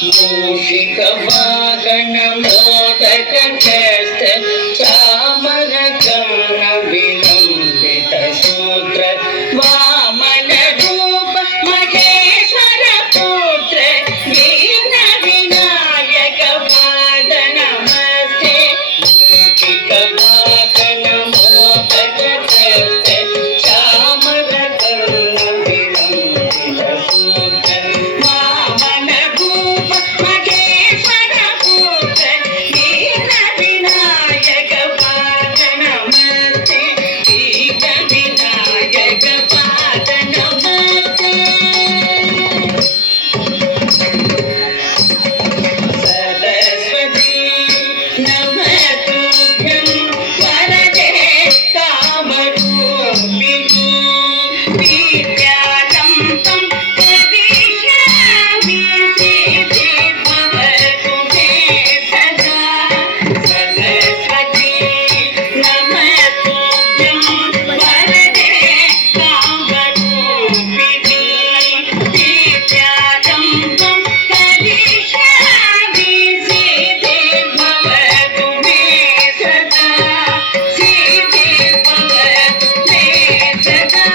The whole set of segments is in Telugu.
మూషిక వాహన మోదక చేస్త చామర గమన విలంబిత సూత్ర వామన రూప మహేశ్వర పుత్ర దీన వినాయక పాద నమస్తే మూషిక వాహన మోదక చేస్త చామర గమన విలంబిత సూత్ర వామన రూప మహేశ్వర పుత్ర దీన వినాయక పాద నమస్తే దీన వినాయక పాద నమస్తే సరస్వతీ నమస్తుభ్యం వరదే కామరూపిణి విద్యారంభం కరిష్యామి సిద్ధిర్భవతు మే సదా సరస్వతీ నమస్తుభ్యం వరదే కామరూపిణి విద్యారంభం కరిష్యామి సిద్ధిర్భవతు మే సదా సిద్ధిర్భవతు మే సదా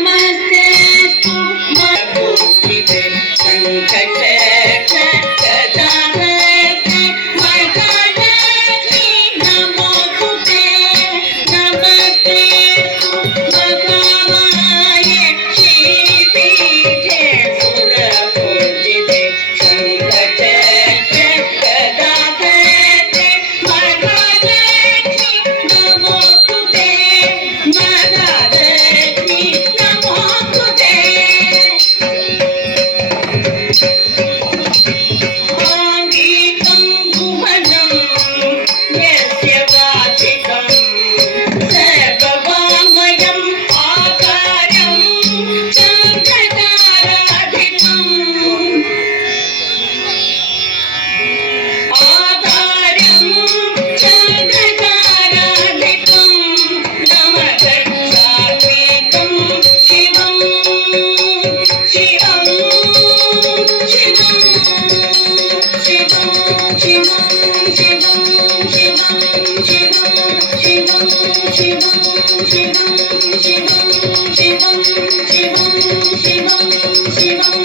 నమస్తేస్తు మధుపితే సంకటహరణకదాహరణే మహాలక్ష్మి నమోస్తుతే నమస్తేస్తు మహామాయే శ్రీపీఠే సురపూజితే సంకటహరణకదాహరణే మహాలక్ష్మి నమోస్తుతే మహాలక్ష్మి నమోస్తుతే ఆంగికం భువనం యస్య వాచికం సర్వవామయం ఆకారం చంద్రతారాధికం ఆధారం చంద్రతారాధికం నమః శివం శివం శివం శివం శివం శివం శివం శివం శివం శివం శివం శివం శివం శివం శివం శివం శివం శివం